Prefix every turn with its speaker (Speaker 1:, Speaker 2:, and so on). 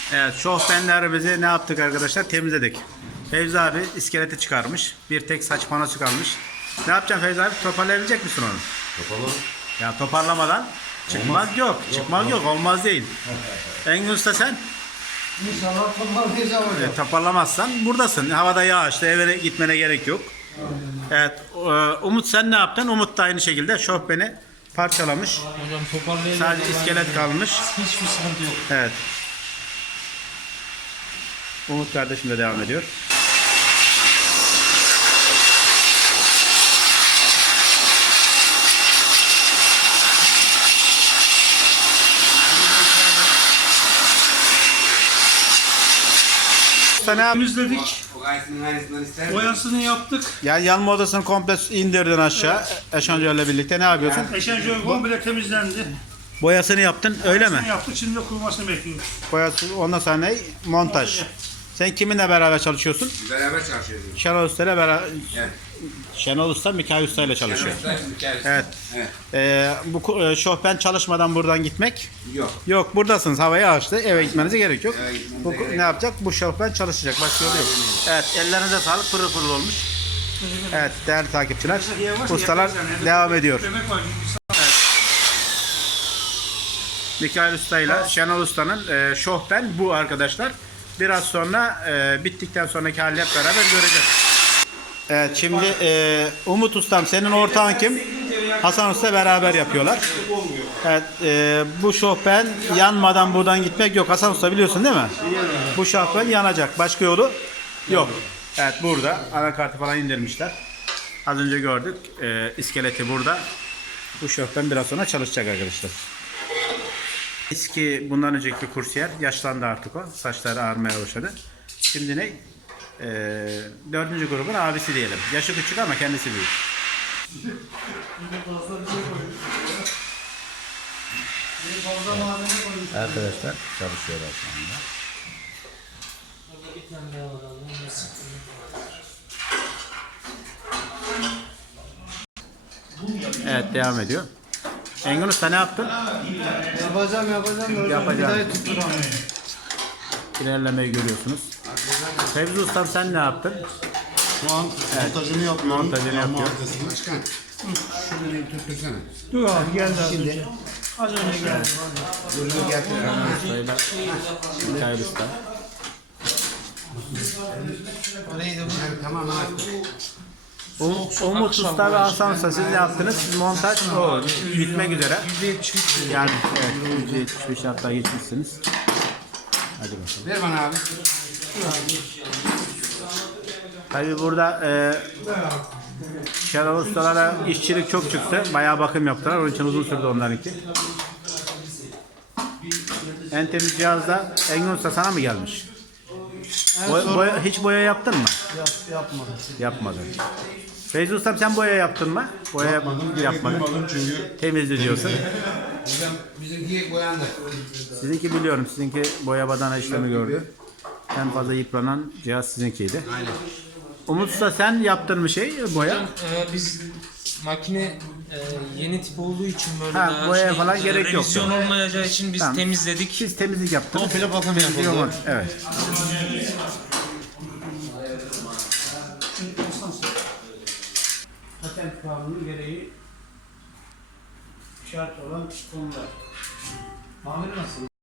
Speaker 1: Evet, şofbenlerimizi ne yaptık arkadaşlar? Temizledik. Fevzi abi iskeleti çıkarmış. Bir tek saç pano çıkarmış. Ne yapacaksın Fevzi abi? Toparlayabilecek misin onu?
Speaker 2: Toparlanır.
Speaker 1: Ya toparlamadan çıkmak yok. Çıkmak yok. Olmaz değil. Engin Usta sen?
Speaker 3: İnşallah toparlayacağım hocam.
Speaker 1: Toparlamazsan buradasın. Havada yağışta eve gitmene gerek yok. Evet. Umut sen ne yaptın? Umut da aynı şekilde şofbeni parçalamış.
Speaker 4: Hocam toparlayalım.
Speaker 1: Sadece iskelet kalmış.
Speaker 4: Hiçbir sıkıntı yok.
Speaker 1: Evet. Umut kardeşim de devam ediyor.
Speaker 4: Temizledik. Boyasını yaptık.
Speaker 1: Yani yanma odasını komple indirdin aşağı. Eşanjörle birlikte ne yapıyorsun?
Speaker 4: Eşenjör komple temizlendi.
Speaker 1: Boyasını yaptın öyle mi?
Speaker 4: Boyasını yaptık. Şimdi de kurumasını bekliyoruz.
Speaker 1: Boyası ondan sonra ne? Montaj. Sen kiminle beraber çalışıyorsun?
Speaker 2: Beraber çalışıyoruz.
Speaker 1: Şenol Usta ile beraber.
Speaker 2: Evet.
Speaker 1: Şenol Usta Mikail Usta ile çalışıyor.
Speaker 2: Evet.
Speaker 1: Evet. Bu şofben çalışmadan buradan gitmek
Speaker 2: Yok.
Speaker 1: yok. Buradasınız. Havaya açtı. Eve gitmenize gerek yok.
Speaker 2: Eve gitmenize
Speaker 1: Bu
Speaker 2: gerek
Speaker 1: ne
Speaker 2: yok.
Speaker 1: yapacak? Bu şofben çalışacak. Başka yolu yok. Evet. Ellerinize sağlık. Pırıl pırıl olmuş. Evet. Değerli takipçiler. Ustalar devam ediyor.
Speaker 4: Demek var.
Speaker 1: Mikail Usta ile Şenol Usta'nın şofben bu arkadaşlar. Biraz sonra bittikten sonraki halini hep beraber göreceğiz. Evet, şimdi Umut Ustam senin ortağın kim? Hasan Usta beraber yapıyorlar. Evet, bu şofben yanmadan buradan gitmek yok. Hasan Usta biliyorsun değil mi? Bu şofben yanacak. Başka yolu yok. Evet, burada anakartı falan indirmişler. Az önce gördük. İskeleti burada. Bu şofben biraz sonra çalışacak arkadaşlar. Eski bundan önceki kursiyer yaşlandı artık o. Saçları ağarmaya başladı. Şimdi ne? Dördüncü grubun abisi diyelim. Yaşı küçük ama kendisi büyük. Arkadaşlar çalışıyorlar şu anda. Evet devam ediyor. Engin Usta ne yaptın?
Speaker 3: Yapacağım da hocam
Speaker 1: Yapacağım.
Speaker 3: vidayı tutturamıyorum.
Speaker 1: İlerlemeyi görüyorsunuz. Fevzi Ustam sen ne yaptın?
Speaker 2: Şu an montajını yapıyorum.
Speaker 1: Montajını yapıyor.
Speaker 2: Başkan. Şunu bir tuttursana.
Speaker 4: Dur abi geldi az önce. Az önce geldi.
Speaker 2: Bunu getir.
Speaker 1: Sayılar Mikail Usta.
Speaker 2: Tamam abi.
Speaker 1: Umut Usta ve Hasan Usta siz ne yaptınız? Siz montaj o bitmek üzere. Yani evet %75 hatta geçmişsiniz. Hadi bakalım.
Speaker 2: Ver bana abi.
Speaker 1: Tabii burada Şenol Ustalara işçilik çok çıktı. Bayağı bakım yaptılar. Onun için uzun sürdü onlarınki. En temiz cihaz da Engin Usta sana mı gelmiş? Hiç boya yaptın mı?
Speaker 3: Yapmadım.
Speaker 1: Yapmadın. Feyzi Ustam sen boya yaptın mı? Boya yapmadın.
Speaker 2: Çünkü
Speaker 1: Temizli diyorsun.
Speaker 2: hocam bizimki boyandı.
Speaker 1: Sizinki biliyorum. Sizinki boya badana işlemi gördü. En fazla yıpranan cihaz sizinkiydi.
Speaker 2: Aynen.
Speaker 1: Umut Usta sen yaptın mı boya?
Speaker 4: Biz makine yeni tip olduğu için böyle
Speaker 1: Ha,
Speaker 4: daha
Speaker 1: boyaya falan gerek yok.
Speaker 4: revizyon olmayacağı için biz
Speaker 1: Tamam.
Speaker 4: temizledik.
Speaker 1: Siz temizlik yaptınız.
Speaker 4: Komple bakım
Speaker 1: Temizlik
Speaker 4: yapıldı.
Speaker 1: olmadı. Evet. Patent kanunu gereği şart olan konular. Amiri nasıl?